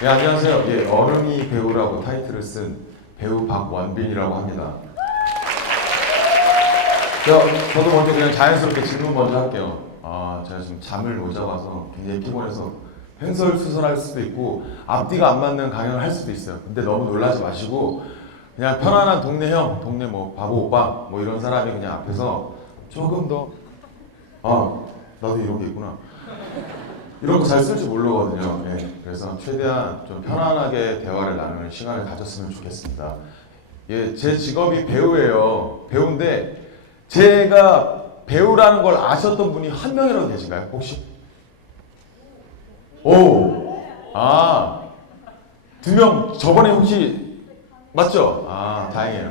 네, 안녕하세요. 예, 어른이 배우라고 타이틀을 쓴 배우 박원빈이라고 합니다. 저도 먼저 그냥 자연스럽게 질문 먼저 할게요. 제가 지금 잠을 못 자봐서 굉장히 피곤해서 횡설수설할 수도 있고 앞뒤가 안 맞는 강연을 할 수도 있어요. 근데 너무 놀라지 마시고 그냥 편안한 동네 형, 동네 뭐 바보 오빠 뭐 이런 사람이 그냥 앞에서 조금 더 나도 이런 게 있구나. 이런 거 잘 쓸 줄 모르거든요. 네, 그래서 최대한 좀 편안하게 대화를 나누는 시간을 가졌으면 좋겠습니다. 예, 제 직업이 배우예요. 배우인데 제가 배우라는 걸 아셨던 분이 한 명이라도 계신가요? 혹시? 오, 두 명. 저번에 혹시 맞죠? 다행이에요.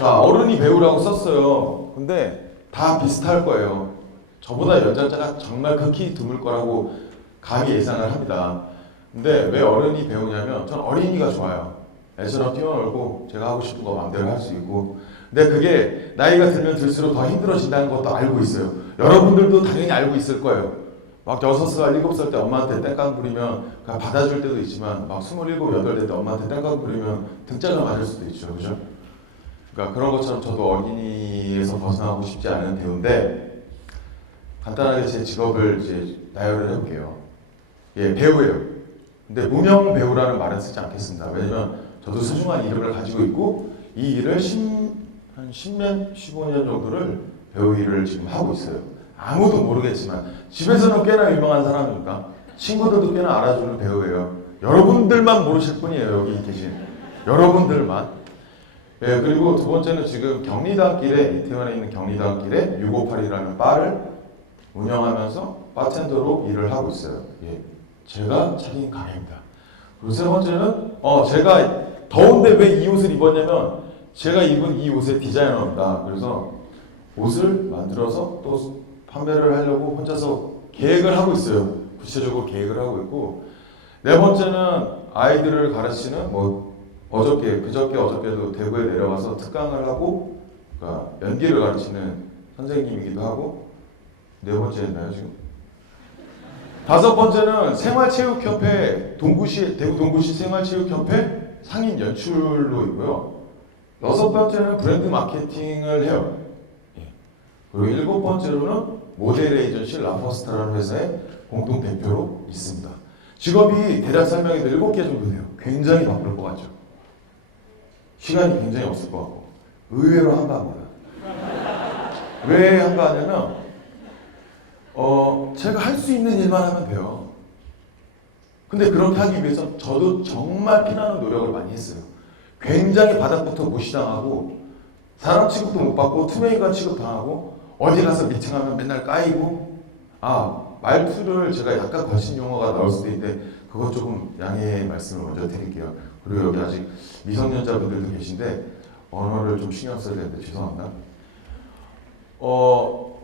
자, 어른이 배우라고 썼어요. 근데 다 비슷할 거예요. 저보다 연장자가 정말 극히 드물 거라고 감히 예상을 합니다. 근데 왜 어른이 배우냐면 전 어린이가 좋아요. 애처럼 뛰어놀고 제가 하고 싶은 거 마음대로 할 수 있고. 근데 그게 나이가 들면 들수록 더 힘들어진다는 것도 알고 있어요. 여러분들도 당연히 알고 있을 거예요. 막 6살, 7살 때 엄마한테 땡깡 부리면 받아줄 때도 있지만 막 27, 8대 때 엄마한테 땡깡 부리면 등짝을 맞을 수도 있죠. 그죠? 그러니까 그런 것처럼 저도 어린이에서 벗어나고 싶지 않은 배우인데 간단하게 제 직업을 이제 나열을 해볼게요. 예, 배우예요. 근데 무명 배우라는 말은 쓰지 않겠습니다. 왜냐면 저도 소중한 이름을 가지고 있고 이 일을 한 10년, 15년 정도를 배우 일을 지금 하고 있어요. 아무도 모르겠지만 집에서는 꽤나 유명한 사람이니까 친구들도 꽤나 알아주는 배우예요. 여러분들만 모르실 뿐이에요. 여기 계신 여러분들만. 예, 그리고 두 번째는 지금 경리단길에, 이태원에 있는 경리단길에 658이라는 바를 운영하면서 바텐더로 일을 하고 있어요. 예, 제가 차린 가게입니다. 그리고 세 번째는 제가 더운데 왜 이 옷을 입었냐면 제가 입은 이 옷의 디자이너입니다. 그래서 옷을 만들어서 또 판매를 하려고 혼자서 계획을 하고 있어요. 구체적으로 계획을 하고 있고 네 번째는 아이들을 가르치는 어저께도 대구에 내려와서 특강을 하고 그러니까 연기를 가르치는 선생님이기도 하고 네 번째였나요 지금? 다섯 번째는 생활체육협회 대구 동구시 생활체육협회 상인 연출로 있고요. 여섯 번째는 브랜드 마케팅을 해요. 그리고 일곱 번째로는 모델 에이전시 라퍼스타라는 회사의 공동 대표로 있습니다. 직업이 대략 설명해도 7개 정도 돼요. 굉장히 바쁠 것 같죠? 시간이 굉장히 없을 것 같고 의외로 한가합니다. 왜 한가하냐면 제가 할 수 있는 일만 하면 돼요. 근데 그렇게 하기 위해서 저도 정말 피나는 노력을 많이 했어요. 굉장히 바닥부터 무시당하고 사람 취급도 못 받고 투명인간 취급당하고 어디 가서 미팅하면 맨날 까이고 말투를 제가 약간 거신 용어가 나올 수도 있는데 그것 조금 양해의 말씀을 먼저 드릴게요. 그리고 여기 아직 미성년자분들도 계신데 언어를 좀 신경 써야 되는데 죄송합니다.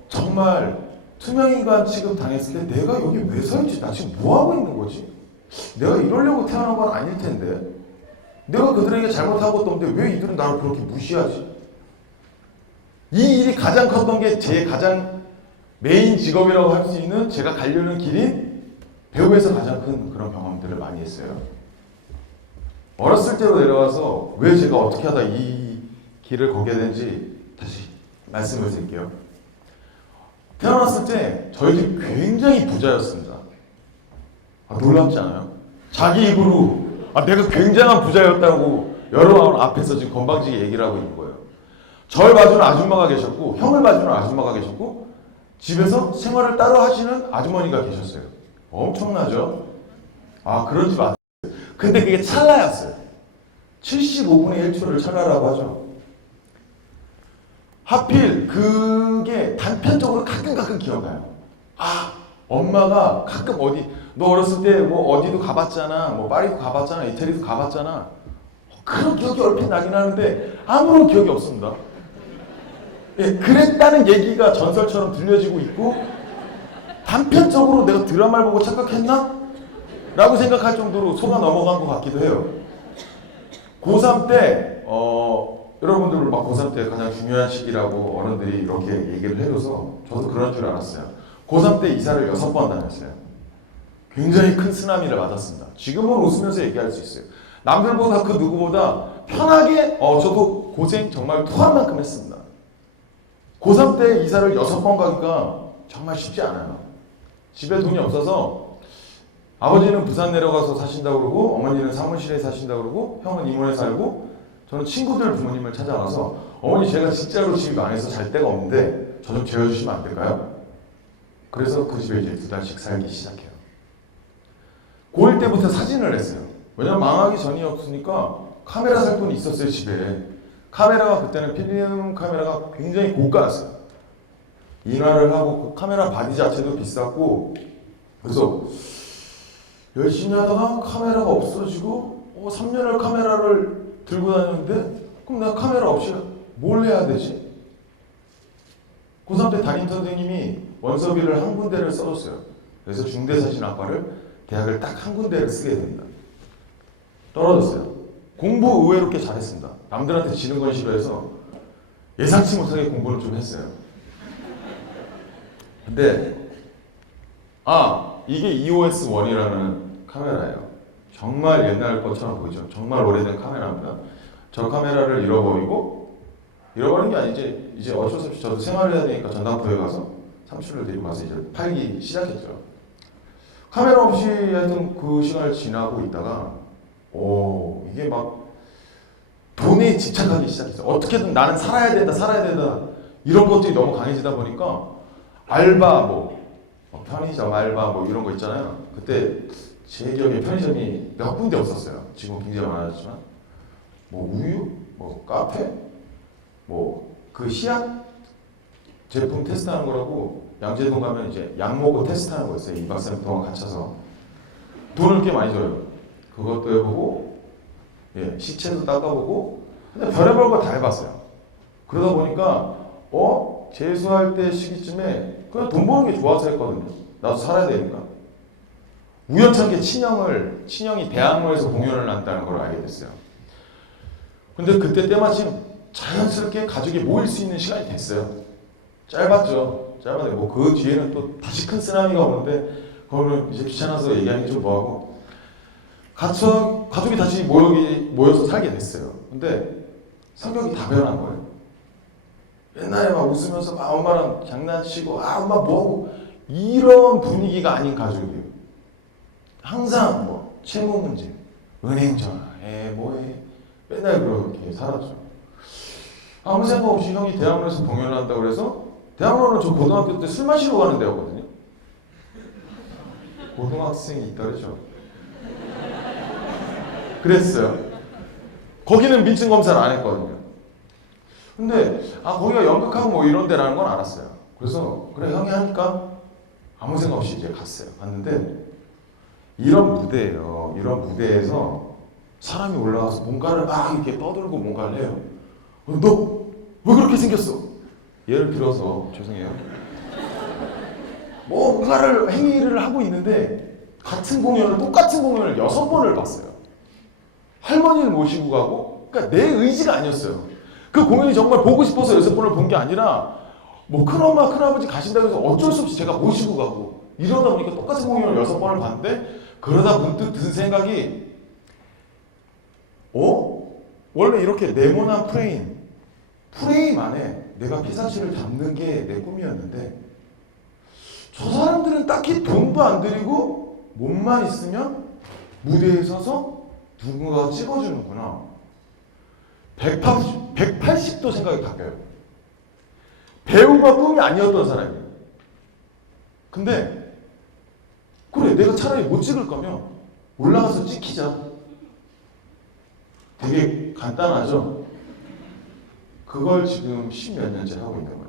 정말 투명인간 취급 당했을 때 내가 여기 왜 서있지? 나 지금 뭐하고 있는 거지? 내가 이러려고 태어난 건 아닐 텐데 내가 그들에게 잘못한 것도 없는데 왜 이들은 나를 그렇게 무시하지? 이 일이 가장 컸던 게 제 가장 메인 직업이라고 할 수 있는 제가 가려는 길인 배우에서 가장 큰 그런 경험들을 많이 했어요. 어렸을 때로 내려와서 왜 제가 어떻게 하다 이 길을 걷게 된지 다시 말씀을 드릴게요. 태어났을 때 저희 집 굉장히 부자였습니다. 놀랍지 않아요? 자기 입으로 내가 굉장한 부자였다고 여러분 앞에서 지금 건방지게 얘기를 하고 있는 거예요. 저를 봐주는 아줌마가 계셨고 형을 봐주는 아줌마가 계셨고 집에서 생활을 따로 하시는 아주머니가 계셨어요. 엄청나죠? 그런 집 아니었어요. 근데 그게 찰나였어요. 75분의 1초를 찰나라고 하죠. 하필 그게 단편적으로 가끔 기억나요. 엄마가 가끔 너 어렸을 때 뭐 어디도 가봤잖아, 파리도 가봤잖아, 이태리도 가봤잖아. 그런 기억이 얼핏 나긴 하는데 아무런 기억이 없습니다. 예, 그랬다는 얘기가 전설처럼 들려지고 있고 단편적으로 내가 드라마를 보고 착각했나? 라고 생각할 정도로 속아 넘어간 것 같기도 해요. 고3 때 여러분들 고3 때 가장 중요한 시기라고 어른들이 이렇게 얘기를 해줘서 저도 그런 줄 알았어요. 고3 때 이사를 6번 다녔어요. 굉장히 큰 쓰나미를 맞았습니다. 지금은 웃으면서 얘기할 수 있어요. 남들보다 그 누구보다 편하게 저도 고생 정말 토할 만큼 했습니다. 고3 때 이사를 6번 가기가 정말 쉽지 않아요. 집에 돈이 없어서 아버지는 부산 내려가서 사신다고 그러고 어머니는 사무실에 사신다고 그러고 형은 이모에 살고 저는 친구들 부모님을 찾아가서 어머니 제가 진짜로 집이 망해서 잘 데가 없는데 저 좀 재워주시면 안 될까요? 그래서 그 집에 이제 2달씩 살기 시작해요. 고1 때부터 사진을 했어요. 왜냐면 망하기 전이었으니까 카메라 살 돈이 있었어요 집에. 카메라가 그때는 필름 카메라가 굉장히 고가였어요. 인화를 하고 그 카메라 바디 자체도 비쌌고 그래서 열심히 하다가 카메라가 없어지고 3년을 카메라를 들고 다녔는데 그럼 내가 카메라 없이 뭘 해야 되지? 고3 때 담임 선생님이 원서비를 한 군데를 써줬어요. 그래서 중대사진학과를 대학을 딱 한 군데를 쓰게 됩니다. 떨어졌어요. 공부 의외로 꽤 잘했습니다. 남들한테 지는 건 싫어해서 예상치 못하게 공부를 좀 했어요. 근데 이게 EOS1이라는 카메라예요. 정말 옛날 것처럼 보이죠. 정말 오래된 카메라입니다. 저 카메라를 잃어버린 게 아니지 이제 어쩔 수 없이 저도 생활을 해야 되니까 전당포에 가서 삼촌을 데리고 가서 이제 팔기 시작했죠. 카메라 없이 하여튼 그 시간을 지나고 있다가 이게 막 돈에 집착하기 시작했어요. 어떻게든 나는 살아야 된다 이런 것들이 너무 강해지다 보니까 알바 편의점 알바 이런 거 있잖아요. 그때 제 기억에 편의점이 몇 군데 없었어요. 지금 굉장히 많아졌지만 우유, 카페, 그 시약 제품 테스트하는 거라고 양재동 가면 이제 약 먹고 테스트하는 거 있어요. 2박 3일 동안 갇혀서 돈을 꽤 많이 줘요. 그것도 해보고 시체도 닦아보고 근데 별의별 거 다 해봤어요. 그러다 보니까 재수할 때 시기쯤에 그냥 돈 버는 게 좋아서 했거든요. 나도 살아야 되니까. 우연찮게 친형이 대학로에서 공연을 한다는 걸 알게 됐어요. 근데 그때 때마침 자연스럽게 가족이 모일 수 있는 시간이 됐어요. 짧았죠. 그 뒤에는 또 다시 큰 쓰나미가 오는데 그거는 이제 귀찮아서 얘기하기 좀 뭐하고 가족이 다시 모여서 살게 됐어요. 근데 성격이 다 변한 거예요. 옛날에 막 웃으면서 막 엄마랑 장난치고 엄마 뭐하고 이런 분위기가 아닌 가족이에요. 항상 채무 문제, 은행 전화, 뭐해 맨날 그렇게 살았죠. 아무 생각 없이 형이 대학로에서 공연을 한다고 그래서 대학로는 저 고등학교 때 술 마시러 가는 데였거든요. 고등학생이 있다 그랬죠. 그랬어요. 거기는 민증 검사를 안 했거든요. 근데 거기가 연극하고 이런 데라는 건 알았어요. 그래서 그래 형이 하니까 아무 생각 없이 이제 갔는데 이런 무대예요. 이런 무대에서 사람이 올라와서 뭔가를 막 이렇게 떠들고 뭔가를 해요. 너 왜 그렇게 생겼어? 예를 들어서 죄송해요. 뭔가를 행위를 하고 있는데 똑같은 공연을 6번을 봤어요. 할머니를 모시고 가고 그러니까 내 의지가 아니었어요. 그 공연이 정말 보고 싶어서 6번을 본 게 아니라 큰엄마 큰아버지 가신다고 해서 어쩔 수 없이 제가 모시고 가고 이러다 보니까 똑같은 공연을 6번을 봤는데 그러다 문득 든 생각이 원래 이렇게 네모난 프레임 안에 내가 피사체를 담는 게 내 꿈이었는데 저 사람들은 딱히 돈도 안 들이고 몸만 있으면 무대에 서서 누군가가 찍어주는구나. 180도 생각이 바뀌어요. 배우가 꿈이 아니었던 사람이에요. 근데 그래 내가 차라리 못 찍을 거면 올라가서 찍히자. 되게 간단하죠? 그걸 지금 10몇 년째 하고 있는 거예요.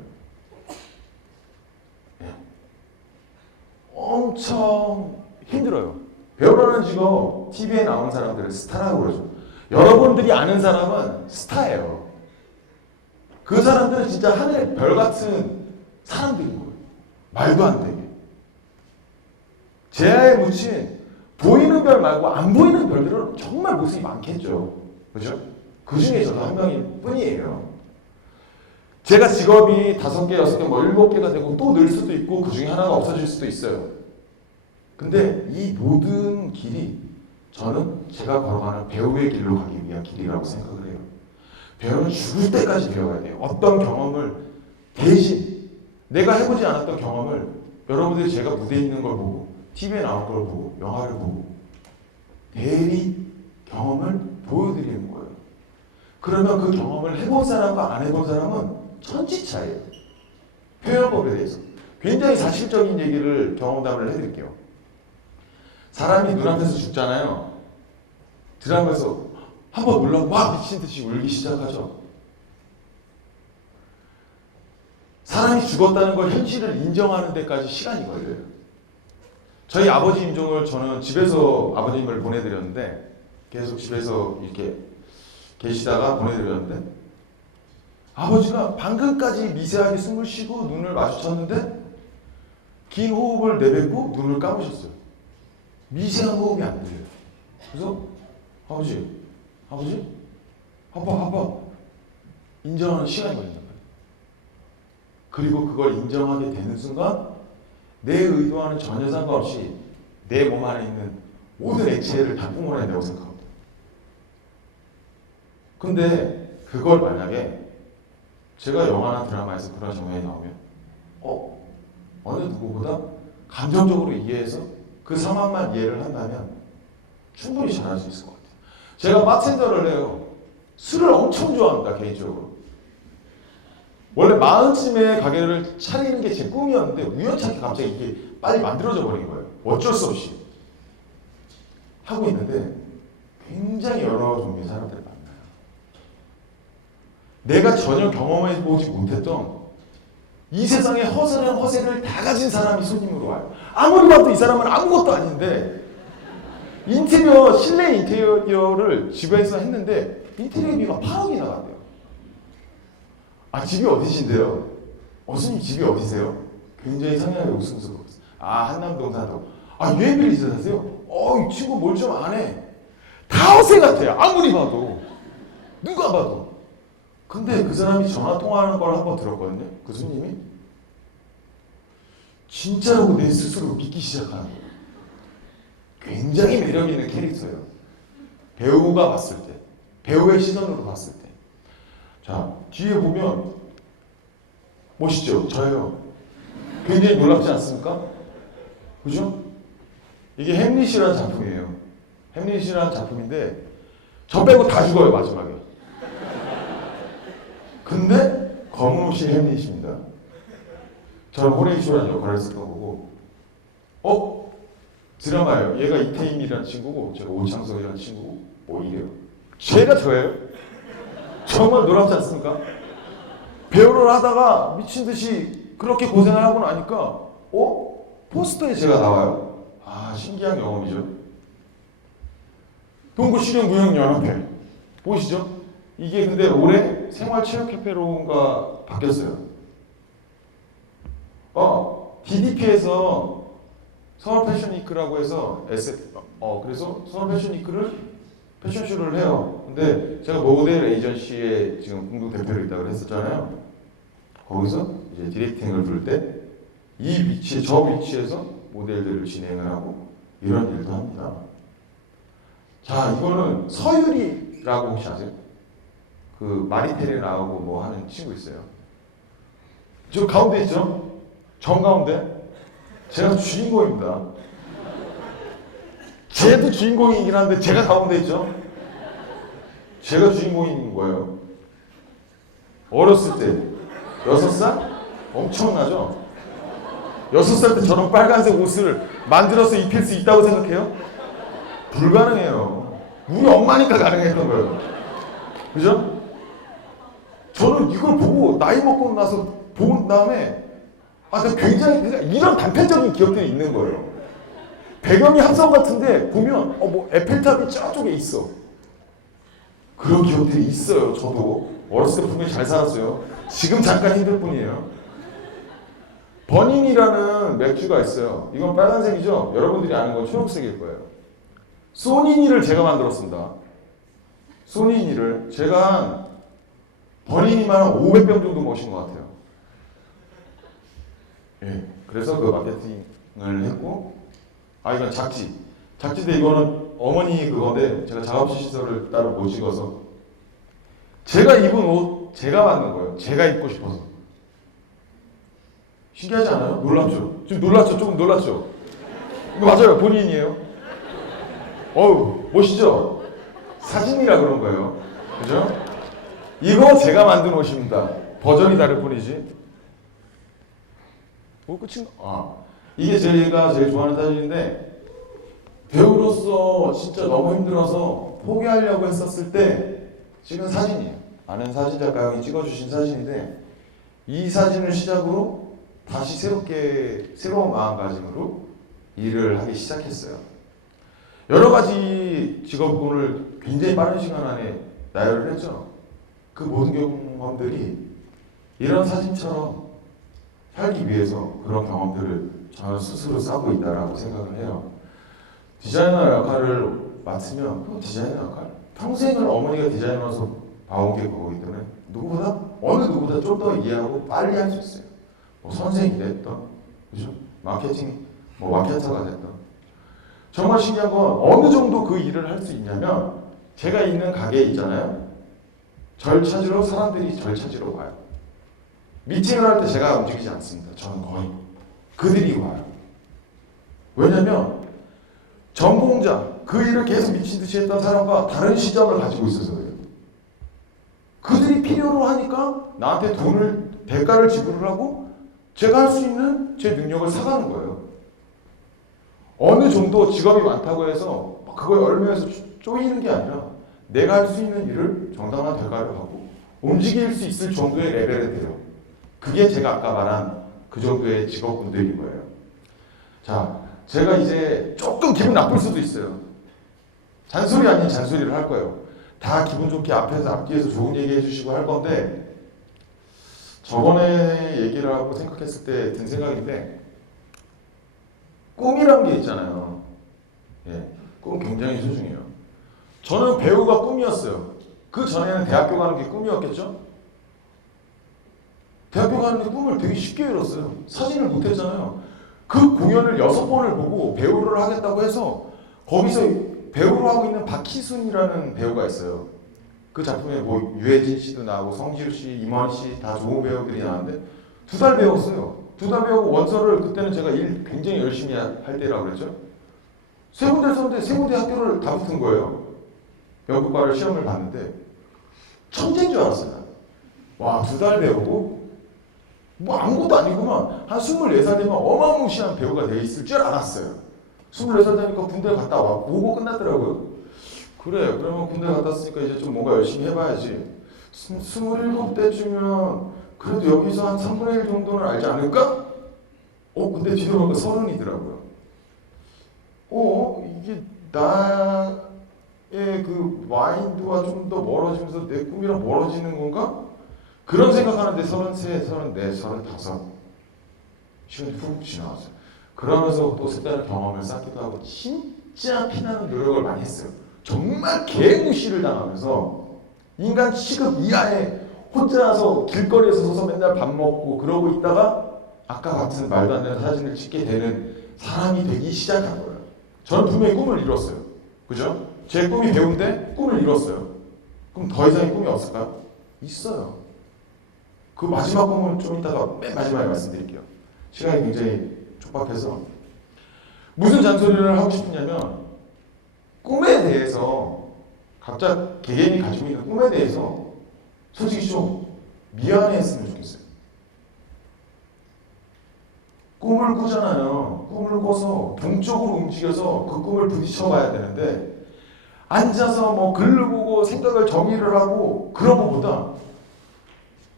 엄청 힘들어요. 배우라는 직업 TV에 나오는 사람들은 스타라고 그러죠. 여러분들이 아는 사람은 스타예요. 그 사람들은 진짜 하늘의 별 같은 사람들인 거예요. 말도 안 되게. 제아에 묻힌 보이는 별 말고 안 보이는 별들은 정말 모습이 많겠죠. 그죠? 그 중에 저도 한 명일 뿐이에요. 제가 직업이 5개, 6개, 7개가 되고 또 늘 수도 있고 그 중에 하나가 없어질 수도 있어요. 근데 이 모든 길이 저는 제가 걸어가는 배우의 길로 가기 위한 길이라고 생각을 해요. 배우는 죽을 때까지 배워야 돼요. 어떤 경험을 대신 내가 해보지 않았던 경험을 여러분들이 제가 무대에 있는 걸 보고 TV에 나온 걸 보고 영화를 보고 대리 경험을 보여드리는 거예요. 그러면 그 경험을 해본 사람과 안 해본 사람은 천지차예요. 표현법에 대해서. 굉장히 사실적인 얘기를 경험담을 해드릴게요. 사람이 눈앞에서 죽잖아요. 드라마에서 한번 놀라고 막 미친 듯이 울기 시작하죠. 사람이 죽었다는 걸 현실을 인정하는 데까지 시간이 걸려요. 저희 아버지 임종을 저는 집에서 아버님을 보내드렸는데 계속 집에서 이렇게 계시다가 보내드렸는데 아버지가 방금까지 미세하게 숨을 쉬고 눈을 마주쳤는데 긴 호흡을 내뱉고 눈을 감으셨어요. 미세한 호흡이 안 들려요. 그래서 아버지 아빠 인정하는 시간이 걸린단 말이에요. 그리고 그걸 인정하게 되는 순간 내 의도와는 전혀 상관없이 내 몸 안에 있는 모든 액체를 다 뿜어낸다고 생각합니다. 근데 그걸 만약에 제가 영화나 드라마에서 그런 장면이 나오면 어느 누구보다 감정적으로 이해해서 그 상황만 이해를 한다면 충분히 잘할 수 있을 것 같아요. 제가 바텐더를 해요. 술을 엄청 좋아합니다. 개인적으로. 원래 40쯤에 가게를 차리는 게 제 꿈이었는데 우연찮게 갑자기 이게 빨리 만들어져 버린 거예요. 어쩔 수 없이 하고 있는데 굉장히 여러 종류의 사람들을 만나요. 내가 전혀 경험해보지 못했던 이 세상에 허술한 허세를 다 가진 사람이 손님으로 와요. 아무리 봐도 이 사람은 아무것도 아닌데 실내 인테리어를 집에서 했는데 인테리어비가 8억이 나간대요. 집이 어디신데요? 스님 집이 어디세요? 굉장히 상냥하게 웃으면서 물었어요. 한남동 산다고. UM빌리지 사세요? 이 친구 뭘 좀 안 해. 다 허세 같아요. 아무리 봐도. 누가 봐도. 근데 그 사람이 전화 통화하는 걸 한번 들었거든요. 그 손님이. 진짜라고 내 스스로 믿기 시작하는 거예요. 굉장히 매력 있는 캐릭터예요. 배우가 봤을 때. 배우의 시선으로 봤을 때. 자, 뒤에 보면 멋있죠? 저예요. 굉장히 놀랍지 않습니까? 그죠? 이게 햄릿이라는 작품이에요. 햄릿이라는 작품인데 저 빼고 다 죽어요, 마지막에. 근데 검은 옷이 햄릿입니다. 저는 호레이쇼라는 역할을 했었던 거고 드라마예요. 얘가 이태임이라는 친구고 제가 오창석이라는 친구고 이래요. 제가 저예요. 정말 놀랍지 않습니까? 배우를 하다가 미친듯이 그렇게 고생을 하고 나니까 포스터에 제가 나와요. 신기한 경험이죠. 동구실용무형연합회 보이시죠? 이게 근데 올해 생활체육협회로가 바뀌었어요. DDP에서 서울패션위크라고 해서 그래서 서울패션위크를 패션쇼를 해요. 근데 제가 모델 에이전시에 지금 공동 대표로 있다고 했었잖아요. 거기서 이제 디렉팅을 부를 때 저 위치에서 모델들을 진행을 하고 이런 일도 합니다. 자, 이거는 서유리라고 혹시 아세요? 그 마리텔에 나오고 뭐 하는 친구 있어요. 저 가운데 있죠? 정가운데 제가 주인공입니다. 쟤도 주인공이긴 한데 제가 가운데 있죠? 제가 주인공인 거예요. 어렸을 때 6살? 엄청나죠? 6살 때 저런 빨간색 옷을 만들어서 입힐 수 있다고 생각해요? 불가능해요. 우리 엄마니까 가능했던 거예요. 그죠? 저는 이걸 보고 나이 먹고 나서 본 다음에 굉장히 이런 단편적인 기억들이 있는 거예요. 배경이 합성 같은데 보면 에펠탑이 저쪽에 있어. 그런 기억들이 있어요. 저도 어렸을 때 분명히 잘 살았어요. 지금 잠깐 힘들 뿐이에요. 버닝이라는 맥주가 있어요. 이건 빨간색이죠? 여러분들이 아는 건 초록색일 거예요. 소니니를 제가 만들었습니다. 소니니를 제가 한 버닝이만 한 500병 정도 모신 것 같아요. 그래서 그 마케팅을 했고 아 이건 작지인데 이거는 어머니 그건데 제가 작업실 시설을 따로 못 찍어서 제가 입은 옷 제가 만든 거예요. 제가 입고 싶어서. 신기하지 않아요? 놀랍죠? 지금 놀랐죠? 조금 놀랐죠? 이거 맞아요. 본인이에요. 어우 멋있죠? 사진이라 그런 거예요. 그죠? 이거 제가 만든 옷입니다. 버전이 다를 뿐이지. 뭐 끝인가? 아 이게 제가 제일 좋아하는 사진인데 배우로서 진짜 너무 힘들어서 포기하려고 했었을 때 찍은 사진이에요. 아는 사진작가 형이 찍어주신 사진인데 이 사진을 시작으로 다시 새로운 마음가짐으로 일을 하기 시작했어요. 여러 가지 직업군을 굉장히 빠른 시간 안에 나열을 했죠. 그 모든 경험들이 이런 사진처럼 살기 위해서 그런 경험들을 저는 스스로 쌓고 있다라고 생각을 해요. 디자이너 역할을 맡으면 그 디자이너 역할 평생을 어머니가 디자이너로서 봐온 게 그거기 때문에 어느 누구보다 좀 더 이해하고 빨리 할 수 있어요. 뭐 선생이 됐던, 그죠? 마케터가 됐던. 정말 신기한 건 어느 정도 그 일을 할 수 있냐면 제가 있는 가게에 있잖아요. 사람들이 절 찾으러 와요. 미팅을 할 때 제가 움직이지 않습니다. 저는 거의 그들이 와요. 왜냐면 전공자, 그 일을 계속 미친 듯이 했던 사람과 다른 시점을 가지고 있어서 그래요. 그들이 필요로 하니까 나한테 대가를 지불을 하고 제가 할 수 있는 제 능력을 사가는 거예요. 어느 정도 직업이 많다고 해서 그거에 얽매여서 쪼이는 게 아니라 내가 할 수 있는 일을 정당한 대가를 하고 움직일 수 있을 정도의 레벨에 돼요. 그게 제가 아까 말한 그 정도의 직업군들인 거예요. 자, 제가 이제 조금 기분 나쁠 수도 있어요. 잔소리 아닌 잔소리를 할 거예요. 다 기분 좋게 앞뒤에서 좋은 얘기 해주시고 할 건데 저번에 얘기를 하고 생각했을 때 든 생각인데 꿈이란 게 있잖아요. 예, 꿈 굉장히 소중해요. 저는 배우가 꿈이었어요. 그 전에는 대학교 가는 게 꿈이었겠죠? 대학교 가는 게 꿈을 되게 쉽게 이뤘어요. 사진을 못했잖아요. 그 공연을 6번을 보고 배우를 하겠다고 해서 거기서 배우로 하고 있는 박희순이라는 배우가 있어요. 그 작품에 뭐 유해진 씨도 나오고 성지우 씨, 임원 씨 다 좋은 배우들이 나왔는데 2달 배웠어요. 2달 배우고 원서를 그때는 제가 일 굉장히 열심히 할 때라고 그랬죠. 3군데 썼는데 3군데 학교를 다 붙은 거예요. 연극과를 시험을 봤는데 천재인 줄 알았어요. 와, 2달 배우고 뭐 아무것도 아니구만. 한 24살 되면 어마무시한 배우가 돼 있을 줄 알았어요. 24살 되니까 군대 갔다 와 보고 끝났더라고요. 그래, 그러면 군대 갔다 왔으니까 이제 좀 뭔가 열심히 해봐야지. 27때쯤이면 그래도 여기서 한 3분의 1 정도는 알지 않을까? 근데 뒤돌아보니까 30이더라고요. 이게 나의 그 마인드와 좀 더 멀어지면서 내 꿈이랑 멀어지는 건가? 그런 생각하는데 33, 34, 35 시간이 훅 지나갔어요. 그러면서 또 색다른 경험을 쌓기도 하고 진짜 피나는 노력을 많이 했어요. 정말 개무시를 당하면서 인간 취급 이하에 혼자서 길거리에서 서서 맨날 밥 먹고 그러고 있다가 아까 같은 말도 안 되는 사진을 찍게 되는 사람이 되기 시작한 거예요. 저는 분명히 꿈을 이뤘어요. 그죠? 제 꿈이 배우인데 꿈을 이뤘어요. 그럼 더 이상의 꿈이 없을까요? 있어요. 그 마지막 꿈은 좀 이따가 맨 마지막에 말씀드릴게요. 시간이 굉장히 촉박해서 무슨 잔소리를 하고 싶으냐면 꿈에 대해서 각자 개개인이 가지고 있는 꿈에 대해서 솔직히 좀 미안해했으면 좋겠어요. 꿈을 꾸잖아요. 꿈을 꿔서 동적으로 움직여서 그 꿈을 부딪혀봐야 되는데 앉아서 뭐 글을 보고 생각을 정리를 하고 그런 것보다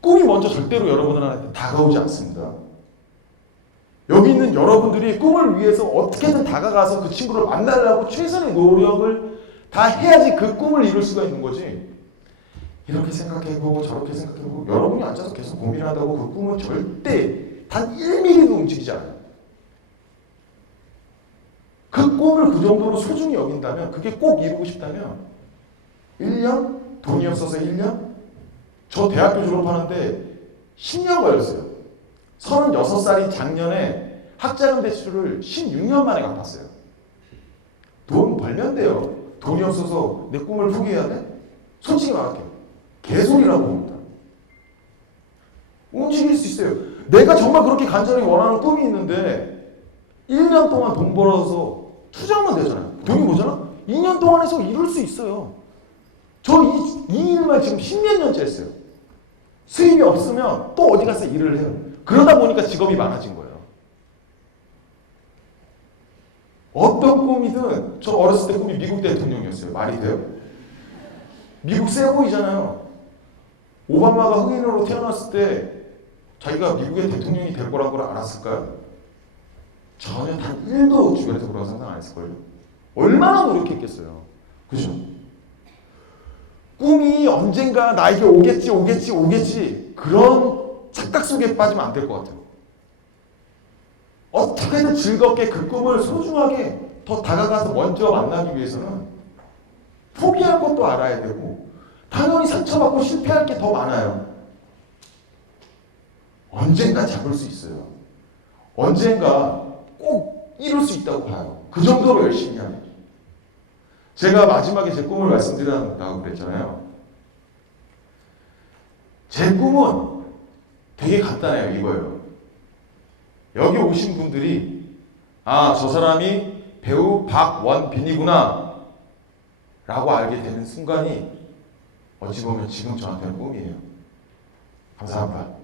꿈이 먼저 절대로 여러분들한테 다가오지 않습니다. 여기 있는 여러분들이 꿈을 위해서 어떻게든 다가가서 그 친구를 만나려고 최선의 노력을 다 해야지 그 꿈을 이룰 수가 있는 거지. 이렇게 생각해보고 저렇게 생각해보고 여러분이 앉아서 계속 고민한다고 그 꿈은 절대 단 1mm도 움직이지 않아요. 그 꿈을 그 정도로 소중히 여긴다면, 그게 꼭 이루고 싶다면 1년? 돈이 없어서 1년? 저 대학교 졸업하는데 10년 걸렸어요. 36살인 작년에 학자금 대출을 16년 만에 갚았어요. 돈 벌면 돼요. 돈이 없어서 내 꿈을 포기해야 돼? 솔직히 말할게요. 개소리라고 봅니다. 움직일 수 있어요. 내가 정말 그렇게 간절히 원하는 꿈이 있는데 1년 동안 돈 벌어서 투자하면 되잖아요. 돈이 뭐잖아? 2년 동안 해서 이룰 수 있어요. 저 이 일만 지금 10몇 년째 했어요. 수입이 없으면 또 어디 가서 일을 해요. 그러다 보니까 직업이 많아진 거예요. 어떤 꿈이든 저 어렸을 때 꿈이 미국 대통령이었어요. 말이 돼요? 미국 세 보이잖아요. 오바마가 흑인으로 태어났을 때 자기가 미국의 대통령이 될 거란 걸 알았을까요? 전혀 단 1도 주변에서 그런 상상 안 했을걸요. 얼마나 노력했겠어요. 그죠? 꿈이 언젠가 나에게 오겠지 그런 착각 속에 빠지면 안 될 것 같아요. 어떻게든 즐겁게 그 꿈을 소중하게 더 다가가서 먼저 만나기 위해서는 포기할 것도 알아야 되고 당연히 상처받고 실패할 게 더 많아요. 언젠가 잡을 수 있어요. 언젠가 꼭 이룰 수 있다고 봐요. 그 정도로 열심히 하면. 제가 마지막에 제 꿈을 말씀드린다고 그랬잖아요. 제 꿈은 되게 간단해요. 이거예요. 여기 오신 분들이 아, 저 사람이 배우 박원빈이구나 라고 알게 되는 순간이 어찌 보면 지금 저한테는 꿈이에요. 감사합니다.